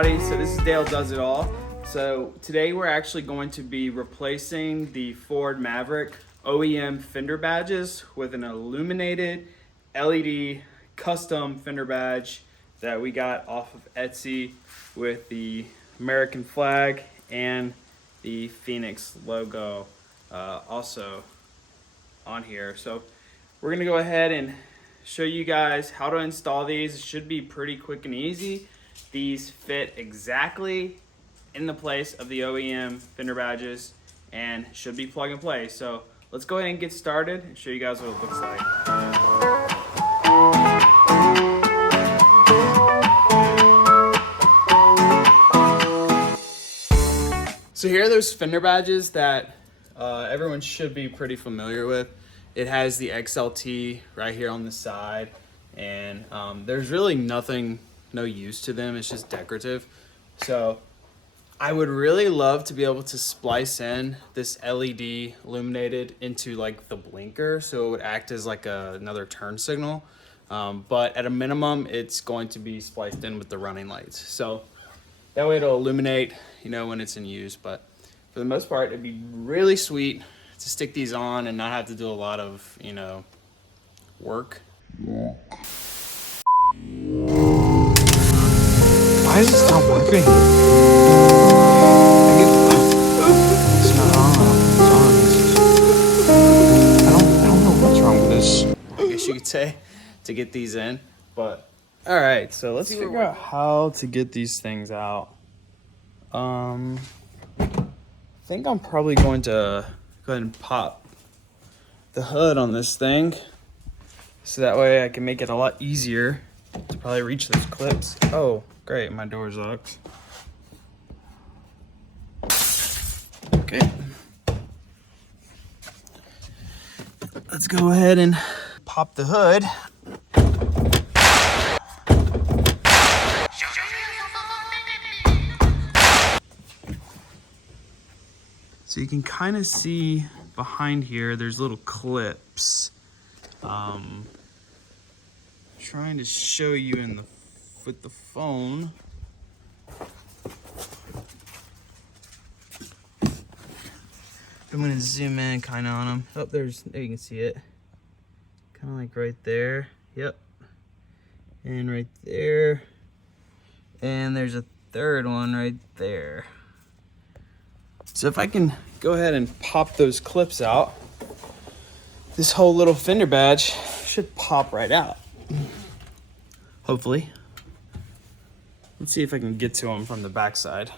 everybody, so this is Dale Does It All. So today we're actually going to be replacing the Ford Maverick OEM fender badges with an illuminated LED custom fender badge that we got off of Etsy with the American flag and the Phoenix logo also on here. So we're gonna go ahead and show you guys how to install these. It should be pretty quick and easy. These fit exactly in the place of the OEM fender badges and should be plug and play. So let's go ahead and get started and show you guys what it looks like. So here are those fender badges that everyone should be pretty familiar with. It has the XLT right here on the side, and there's really no use to them. It's just decorative. So I would really love to be able to splice in this LED illuminated into like the blinker, so it would act as like another turn signal. But at a minimum, it's going to be spliced in with the running lights. So that way it'll illuminate, when it's in use. But for the most part, it'd be really sweet to stick these on and not have to do a lot of, work. Why is this not working? It's not on. It's on. I don't know what's wrong with this. I guess you could say, to get these in. But all right, so let's figure out how to get these things out. I think I'm probably going to go ahead and pop the hood on this thing, so that way I can make it a lot easier to probably reach those clips. Oh, great, my door's locked. Okay. Let's go ahead and pop the hood. So you can kind of see behind here, there's little clips. Trying to show you with the phone. I'm gonna zoom in kind of on them. Oh, there you can see it. Kind of like right there. Yep. And right there. And there's a third one right there. So if I can go ahead and pop those clips out, this whole little fender badge should pop right out. Hopefully. Let's see if I can get to them from the backside.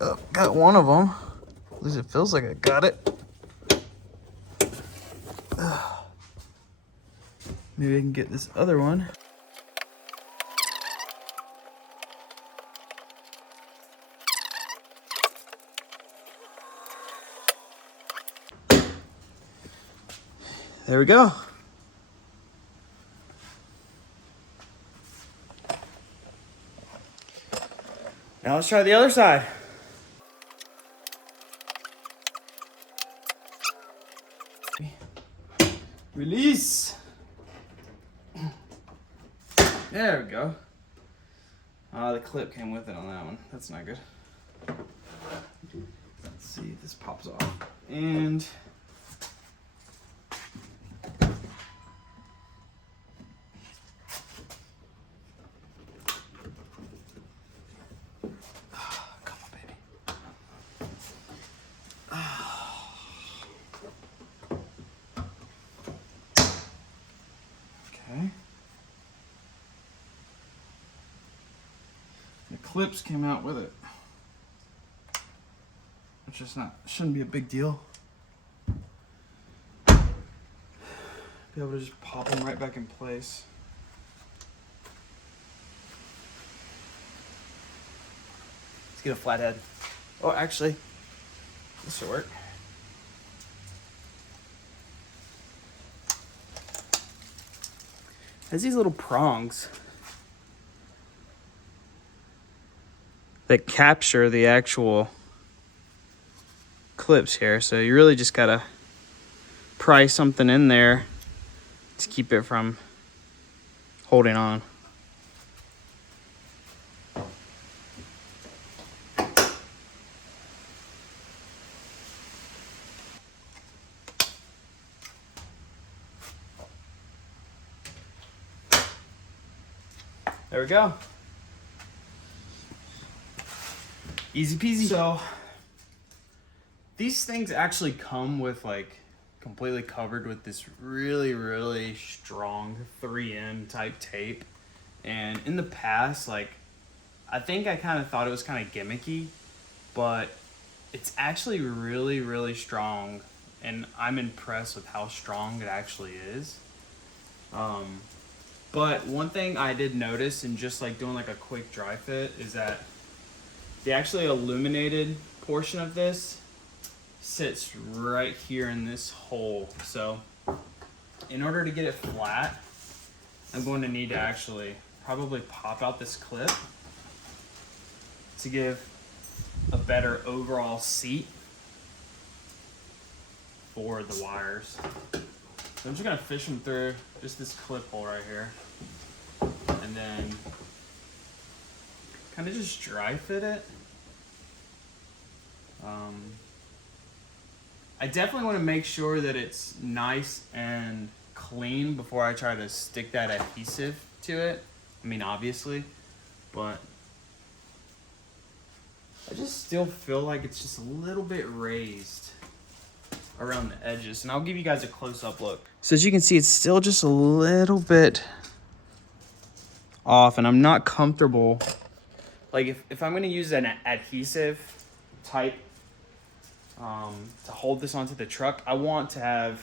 Oh, got one of them. At least it feels like I got it. Maybe I can get this other one. There we go. Now let's try the other side. Release. There we go. The clip came with it on that one. That's not good. Let's see if this pops off. And come on, baby. Okay. The clips came out with it, which is shouldn't be a big deal. Be able to just pop them right back in place. Let's get a flathead. Oh, actually, this will work. It has these little prongs that capture the actual clips here, so you really just gotta pry something in there to keep it from holding on. There we go. Easy peasy. So these things actually come with like completely covered with this really strong 3M type tape. And in the past, like, I think I kind of thought it was kind of gimmicky, but it's actually really strong, and I'm impressed with how strong it actually is. But one thing I did notice in just like doing like a quick dry fit is that the actually illuminated portion of this sits right here in this hole. So in order to get it flat, I'm going to need to actually probably pop out this clip to give a better overall seat for the wires. So I'm just gonna fish them through just this clip hole right here, and then kind of just dry fit it. I definitely want to make sure that it's nice and clean before I try to stick that adhesive to it. I mean, obviously, but I just still feel like it's just a little bit raised around the edges, and I'll give you guys a close-up look. So as you can see, it's still just a little bit off, and I'm not comfortable. Like if I'm gonna use an adhesive type to hold this onto the truck, I want to have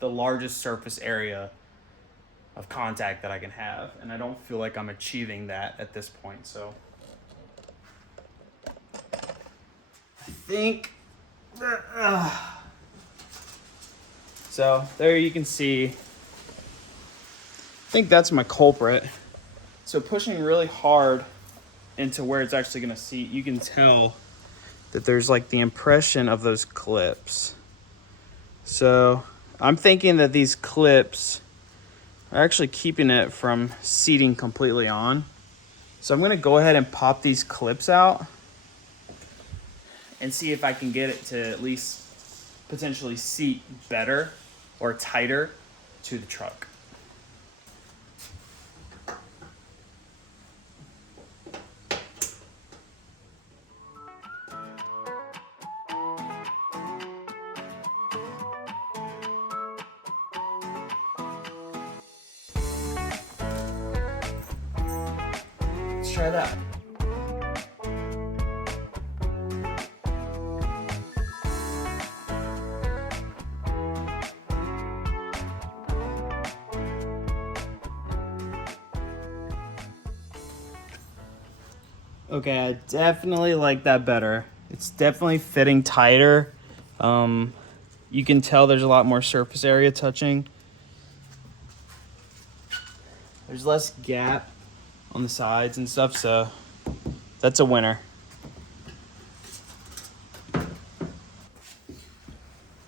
the largest surface area of contact that I can have, and I don't feel like I'm achieving that at this point. So I think so there you can see, I think that's my culprit. So pushing really hard into where it's actually gonna seat, you can tell that there's like the impression of those clips. So I'm thinking that these clips are actually keeping it from seating completely on. So I'm gonna go ahead and pop these clips out and see if I can get it to at least potentially seat better or tighter to the truck. Let's try that. Okay, I definitely like that better. It's definitely fitting tighter. You can tell there's a lot more surface area touching. There's less gap on the sides and stuff, so that's a winner.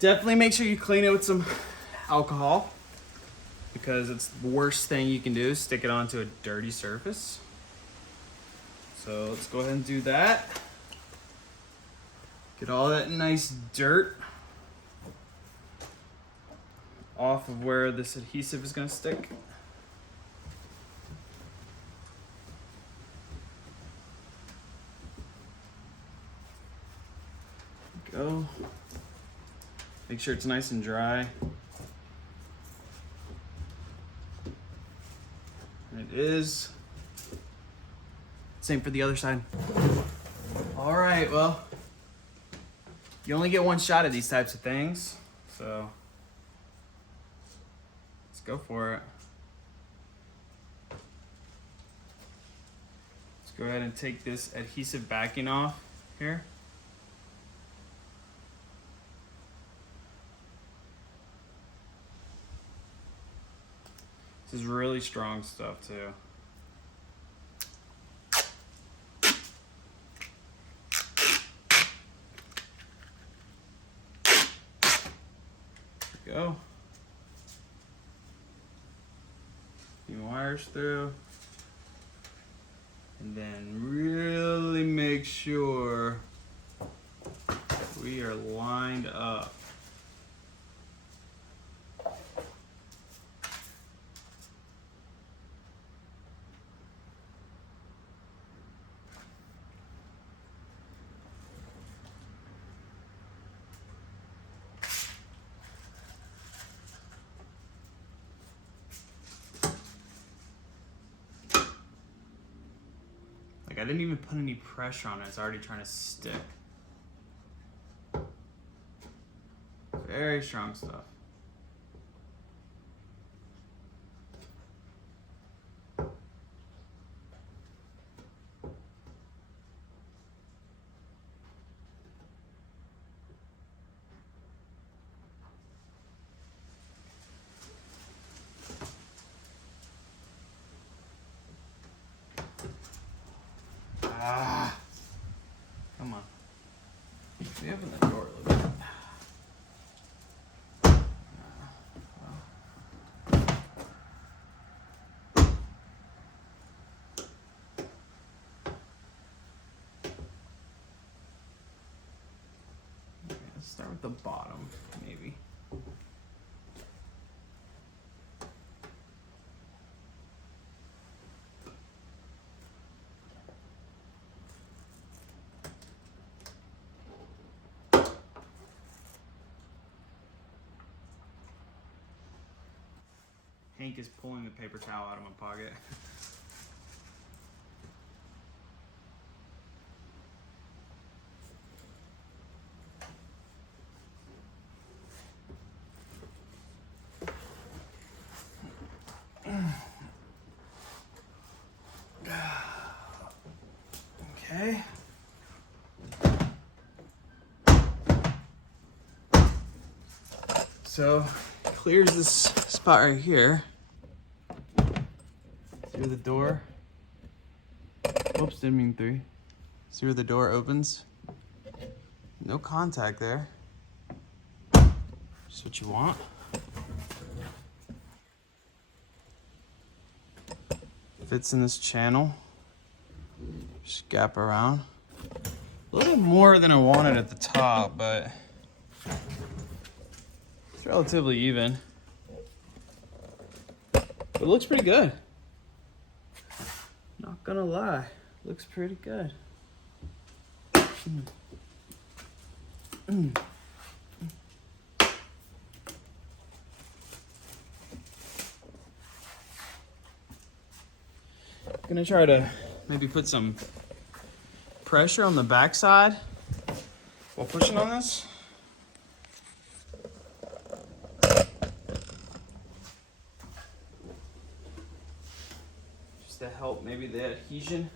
Definitely make sure you clean it with some alcohol, because it's the worst thing you can do is stick it onto a dirty surface. So let's go ahead and do that. Get all that nice dirt off of where this adhesive is going to stick. Go. Make sure it's nice and dry. And it is. Same for the other side. All right, well, you only get one shot at these types of things, so let's go for it. Let's go ahead and take this adhesive backing off here. This is really strong stuff too. Go. Few wires through. And then really make sure we are lined up. Like, I didn't even put any pressure on it. It's already trying to stick. Very strong stuff. Come on. Let me open the door a little bit. Okay, let's start with the bottom, maybe. Hank is pulling the paper towel out of my pocket. Okay. So, clears this spot right here. See where the door, whoops, didn't mean 3. See where the door opens? No contact there. Just what you want. Fits in this channel. Just gap around. A little more than I wanted at the top, but it's relatively even. But it looks pretty good. Not gonna lie, looks pretty good. Gonna try to maybe put some pressure on the backside while pushing on this. Just to help maybe the adhesion.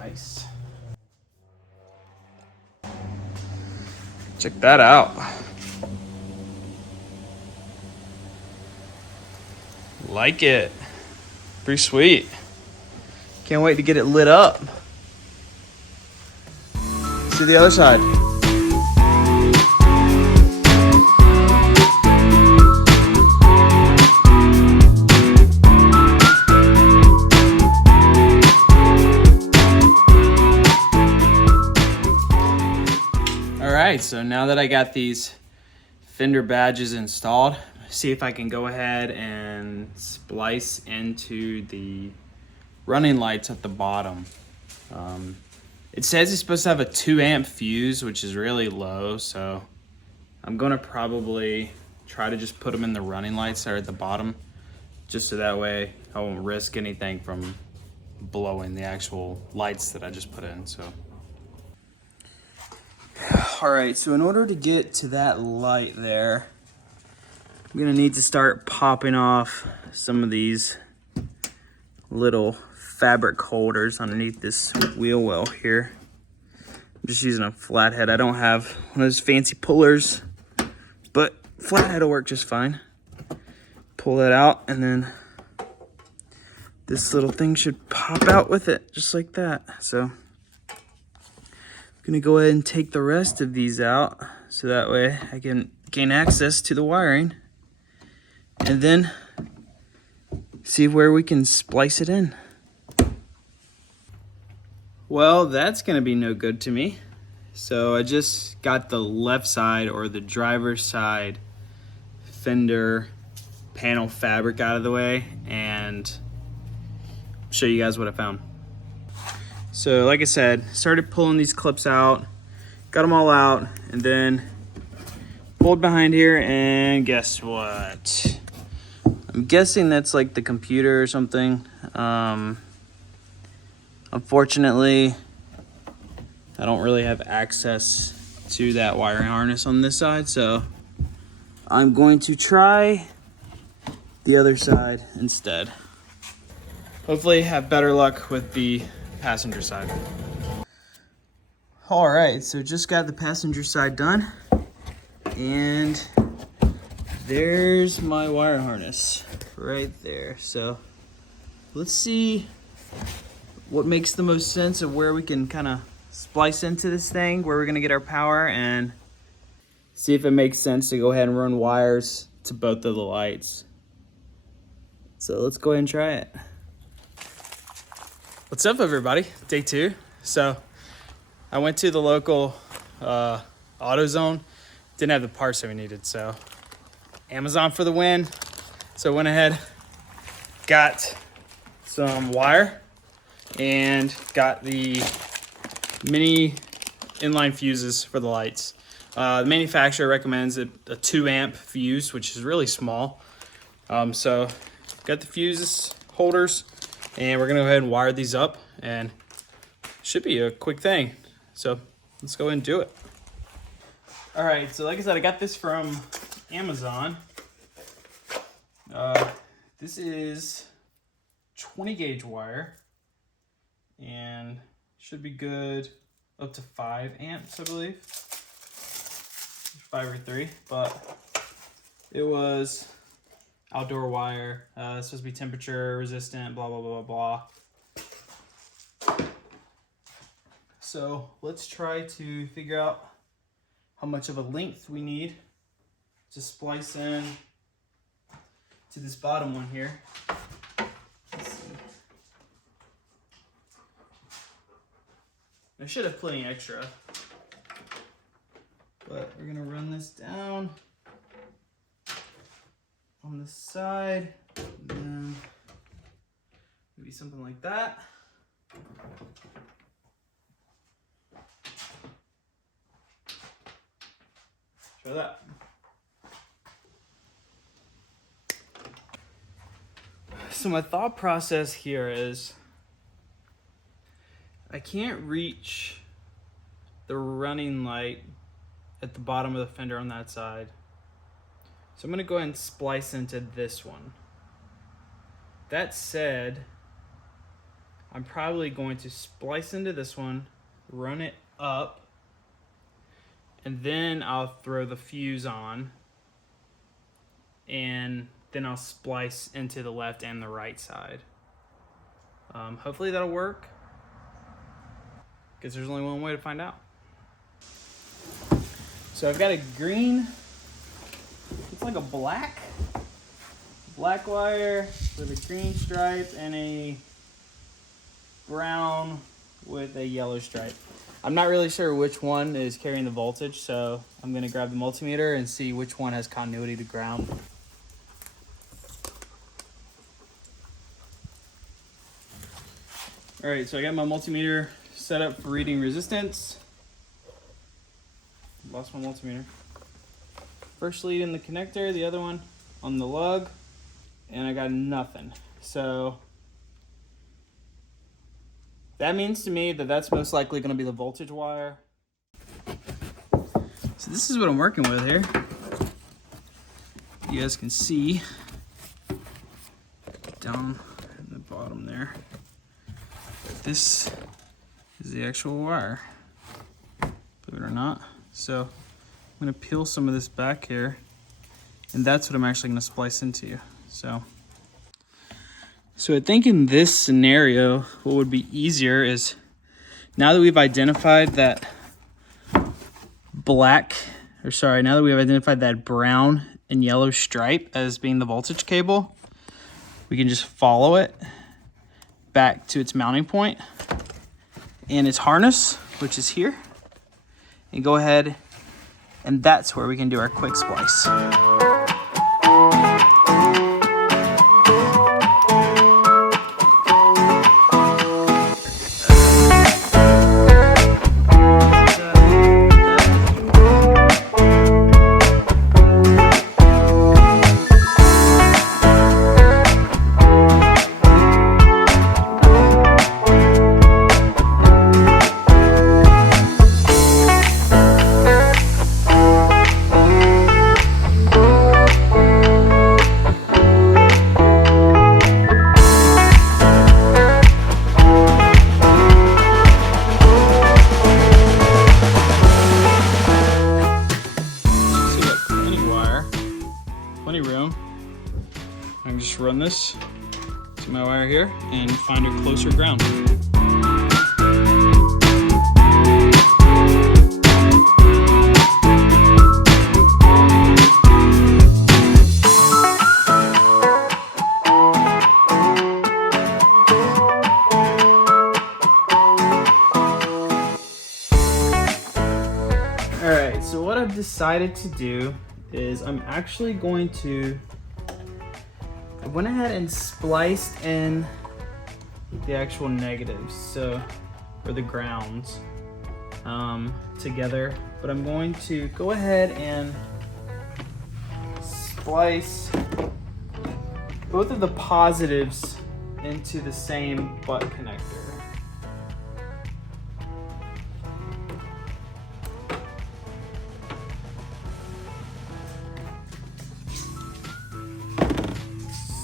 Nice. Check that out. Like it. Pretty sweet. Can't wait to get it lit up. See the other side. So now that I got these Fender badges installed, see if I can go ahead and splice into the running lights at the bottom. It says it's supposed to have a 2 amp fuse, which is really low, so I'm gonna probably try to just put them in the running lights that are at the bottom, just so that way I won't risk anything from blowing the actual lights that I just put in. So all right, so in order to get to that light there, I'm gonna need to start popping off some of these little fabric holders underneath this wheel well here. I'm just using a flathead. I don't have one of those fancy pullers, but flathead will work just fine. Pull that out, and then this little thing should pop out with it, just like that. So I'm gonna go ahead and take the rest of these out, so that way I can gain access to the wiring, and then see where we can splice it in. Well, that's gonna be no good to me. So I just got the left side, or the driver's side, fender panel fabric out of the way, and show you guys what I found. So like I said, started pulling these clips out, got them all out, and then pulled behind here, and guess what? I'm guessing that's like the computer or something. Unfortunately, I don't really have access to that wiring harness on this side, so I'm going to try the other side instead. Hopefully have better luck with the passenger side. All right, so just got the passenger side done, and there's my wire harness right there. So let's see what makes the most sense of where we can kind of splice into this thing, where we're gonna get our power, and see if it makes sense to go ahead and run wires to both of the lights. So let's go ahead and try it. What's up, everybody? Day 2. So I went to the local AutoZone. Didn't have the parts that we needed, so Amazon for the win. So I went ahead, got some wire, and got the mini inline fuses for the lights. The manufacturer recommends a 2 amp fuse, which is really small. So got the fuses holders, and we're gonna go ahead and wire these up, and should be a quick thing. So let's go ahead and do it. All right, so like I said, I got this from Amazon. This is 20 gauge wire, and should be good up to 5 amps, I believe. 5 or 3, but it was outdoor wire. It's supposed to be temperature resistant, blah, blah, blah, blah, blah. So let's try to figure out how much of a length we need to splice in to this bottom one here. Let's see. I should have plenty extra, but we're gonna run this down on the side, and then maybe something like that. Try that. So my thought process here is I can't reach the running light at the bottom of the fender on that side. So I'm gonna go ahead and splice into this one. That said, I'm probably going to splice into this one, run it up, and then I'll throw the fuse on, and then I'll splice into the left and the right side. Hopefully that'll work. Guess there's only one way to find out. So I've got a green, it's like a black wire with a green stripe and a brown with a yellow stripe. I'm not really sure which one is carrying the voltage, so I'm gonna grab the multimeter and see which one has continuity to ground. All right, so I got my multimeter set up for reading resistance. Lost my multimeter. First lead in the connector, the other one on the lug, and I got nothing. So that means to me that that's most likely going to be the voltage wire. So this is what I'm working with here. You guys can see down in the bottom there. this is the actual wire, believe it or not. So I'm gonna peel some of this back here, and that's what I'm actually gonna splice into. So I think in this scenario, what would be easier is, now that we've identified that now that we've identified that brown and yellow stripe as being the voltage cable, we can just follow it back to its mounting point and its harness, which is here, and go ahead, and that's where we can do our quick splice. Room. I can just run this to my wire here and find a closer ground. Alright, so what I've decided to do is I'm actually going to, I went ahead and spliced in the actual negatives, or the grounds together, but I'm going to go ahead and splice both of the positives into the same butt connector.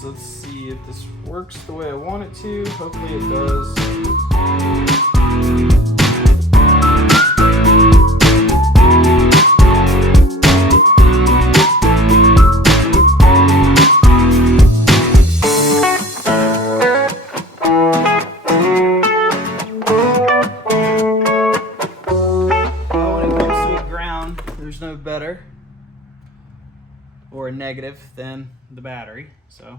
So let's see if this works the way I want it to. Hopefully it does. Well, when it comes to a ground, there's no better or a negative than the battery. So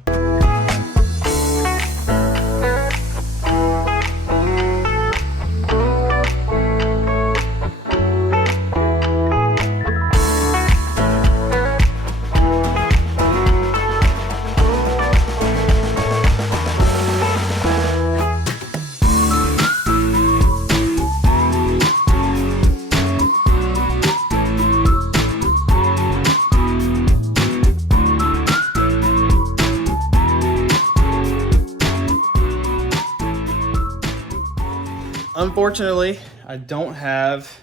unfortunately, I don't have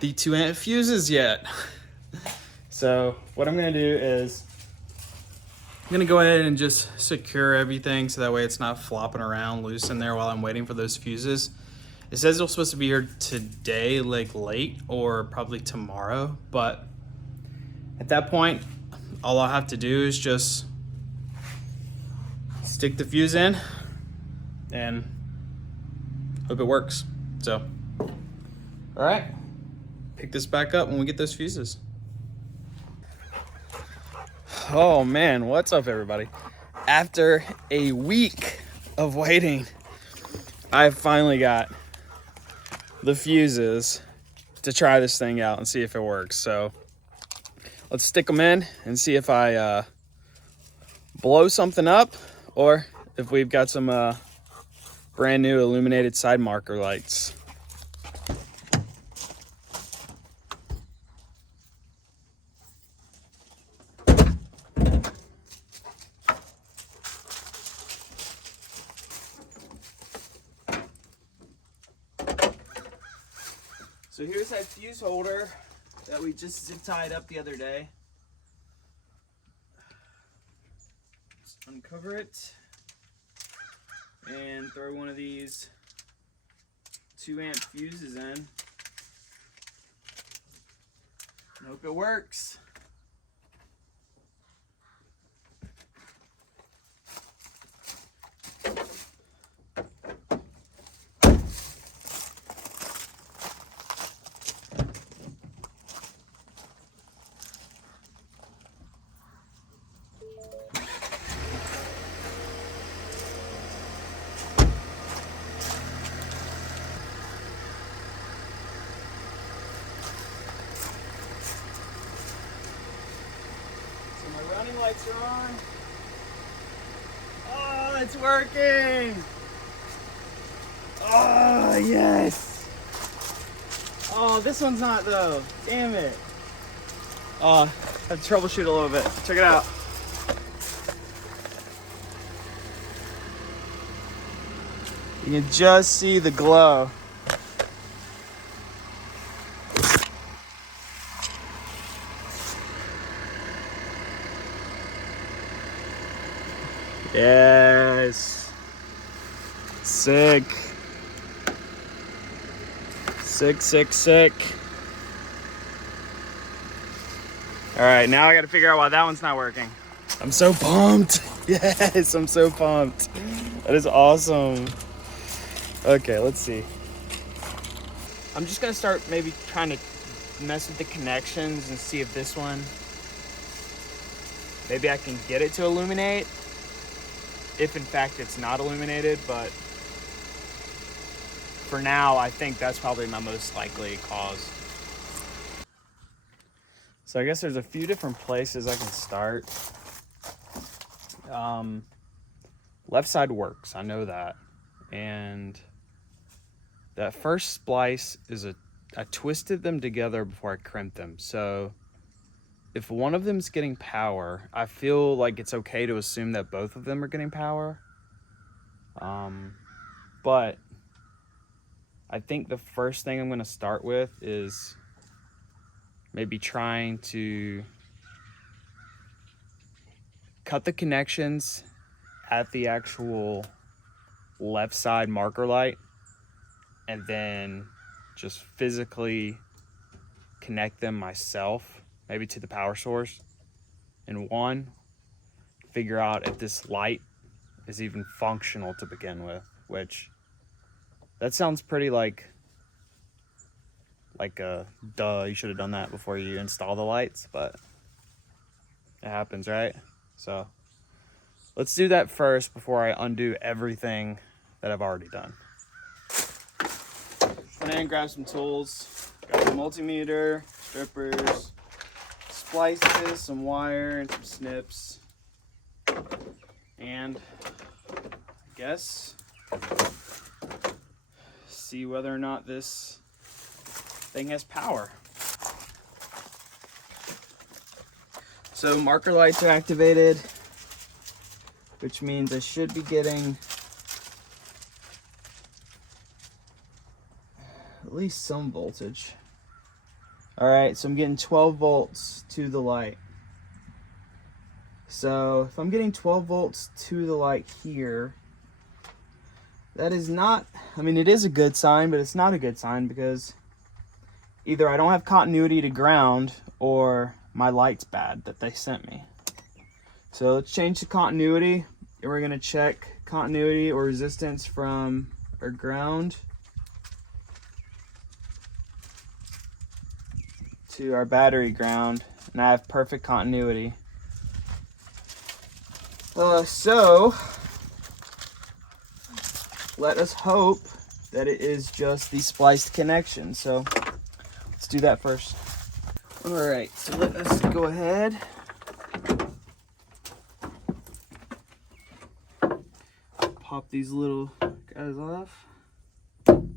the 2-amp fuses yet. So what I'm gonna do is I'm gonna go ahead and just secure everything so that way it's not flopping around loose in there while I'm waiting for those fuses. It says they're supposed to be here today, like late, or probably tomorrow, but at that point, all I'll have to do is just stick the fuse in and hope it works. So, all right, pick this back up when we get those fuses. Oh man, what's up everybody? After a week of waiting, I finally got the fuses to try this thing out and see if it works. So let's stick them in and see if I blow something up or if we've got some brand new illuminated side marker lights. So here's that fuse holder that we just zip tied up the other day. Just uncover it and throw one of these 2-amp fuses in. Hope it works. My running lights are on. Oh, it's working. Oh, yes. Oh, this one's not though. Damn it. Oh, I have to troubleshoot a little bit. Check it out. You can just see the glow. Yes. Sick. Sick, sick, sick. All right, now I gotta figure out why that one's not working. I'm so pumped. Yes, I'm so pumped. That is awesome. Okay, let's see. I'm just gonna start maybe trying to mess with the connections and see if this one, maybe I can get it to illuminate, if in fact it's not illuminated, but for now, I think that's probably my most likely cause. So I guess there's a few different places I can start. Left side works, I know that. And that first splice is I twisted them together before I crimped them. So if one of them's getting power, I feel like it's okay to assume that both of them are getting power. But I think the first thing I'm gonna start with is maybe trying to cut the connections at the actual left side marker light and then just physically connect them myself, maybe to the power source. And one, figure out if this light is even functional to begin with, which that sounds pretty like a duh, you should have done that before you install the lights, but it happens, right? So let's do that first before I undo everything that I've already done. Went in and grabbed some tools. Got the multimeter, strippers, splices, some wire, and some snips. And I guess see whether or not this thing has power. So marker lights are activated, which means I should be getting at least some voltage. All right, so I'm getting 12 volts to the light. So if I'm getting 12 volts to the light here, that is not, I mean, it is a good sign, but it's not a good sign because either I don't have continuity to ground or my light's bad that they sent me. So let's change the continuity, and we're gonna check continuity or resistance from our ground to our battery ground, and I have perfect continuity. So let us hope that it is just the spliced connection. So let's do that first. All right, so let us go ahead. Pop these little guys off. That's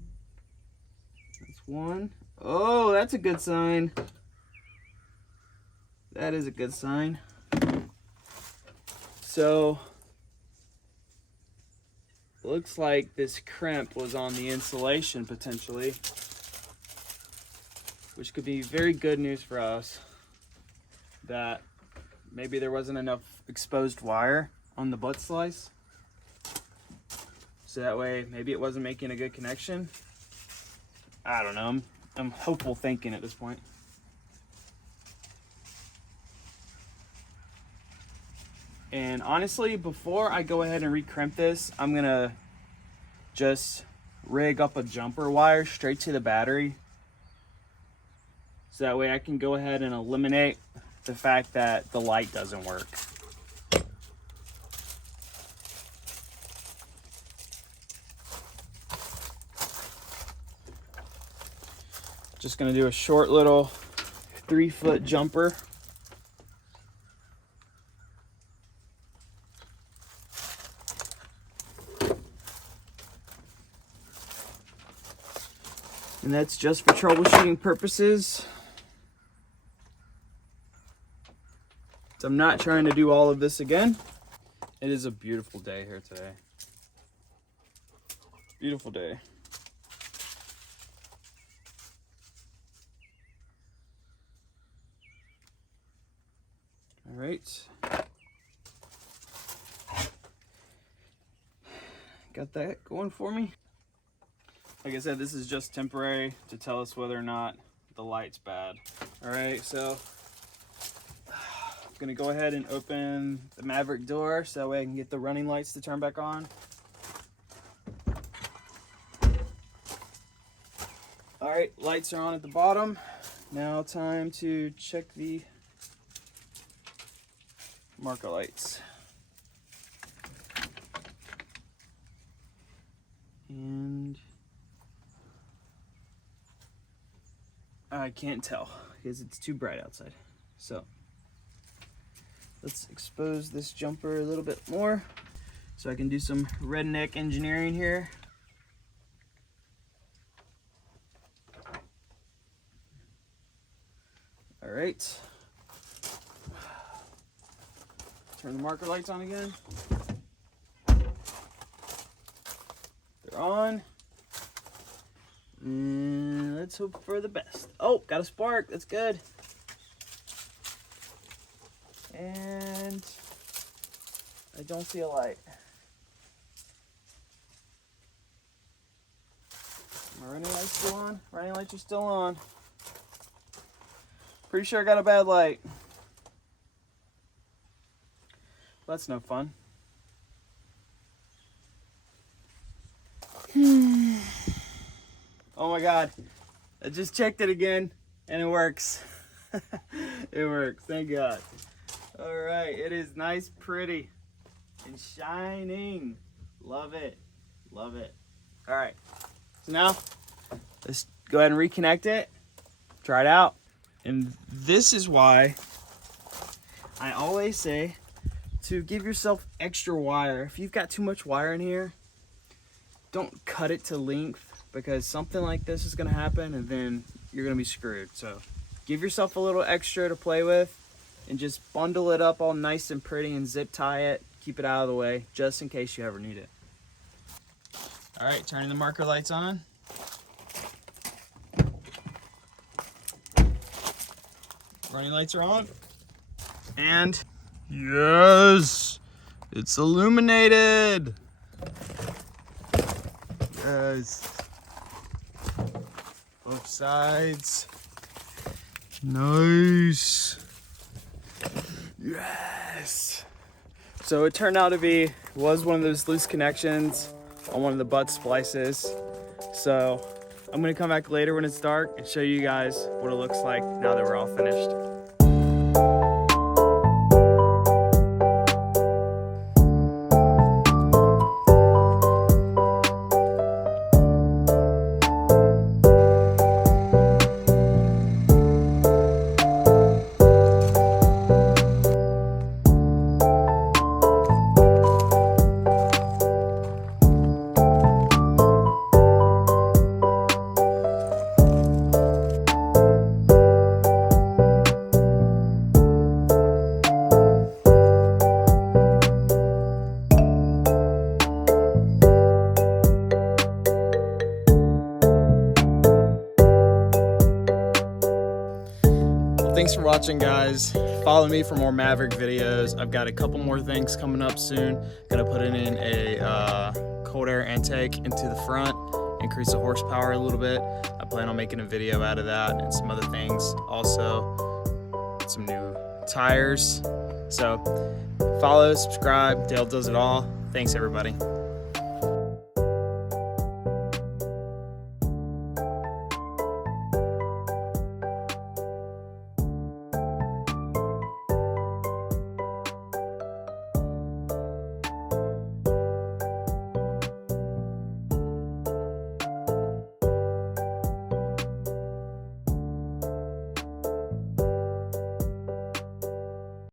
one. Oh, that's a good sign. That is a good sign. So, looks like this crimp was on the insulation potentially, which could be very good news for us, that maybe there wasn't enough exposed wire on the butt slice. So that way, maybe it wasn't making a good connection. I don't know. I'm hopeful thinking at this point. And honestly, before I go ahead and recrimp this, I'm gonna just rig up a jumper wire straight to the battery. So that way I can go ahead and eliminate the fact that the light doesn't work. Just gonna do a short little 3-foot jumper. And that's just for troubleshooting purposes. So I'm not trying to do all of this again. It is a beautiful day here today. Beautiful day. All right. Got that going for me. Like I said, this is just temporary to tell us whether or not the light's bad. All right, so I'm gonna go ahead and open the Maverick door so that way I can get the running lights to turn back on. All right, lights are on at the bottom. Now time to check the marker lights. And I can't tell because it's too bright outside. So let's expose this jumper a little bit more so I can do some redneck engineering here. All right. Turn the marker lights on again. They're on. And let's hope for the best. Oh, got a spark. That's good. And I don't see a light. My running lights still on? Running lights are still on. Pretty sure I got a bad light. That's no fun. Oh my God, I just checked it again and it works. It works, thank God. All right, it is nice, pretty, and shining. Love it, love it. All right, so now let's go ahead and reconnect it, try it out. And this is why I always say to give yourself extra wire. If you've got too much wire in here, don't cut it to length, because something like this is gonna happen and then you're gonna be screwed. So give yourself a little extra to play with and just bundle it up all nice and pretty and zip tie it. Keep it out of the way just in case you ever need it. All right, turning the marker lights on. Running lights are on. And yes, it's illuminated. Yes. Both sides. Nice. Yes. So it turned out to was one of those loose connections on one of the butt splices. So I'm gonna come back later when it's dark and show you guys what it looks like now that we're all finished. Thanks for watching, guys. Follow me for more Maverick videos. I've got a couple more things coming up soon. Gonna put in a cold air intake into the front, increase the horsepower a little bit. I plan on making a video out of that and some other things. Also, some new tires. So follow, subscribe. Dale does it all. Thanks, everybody.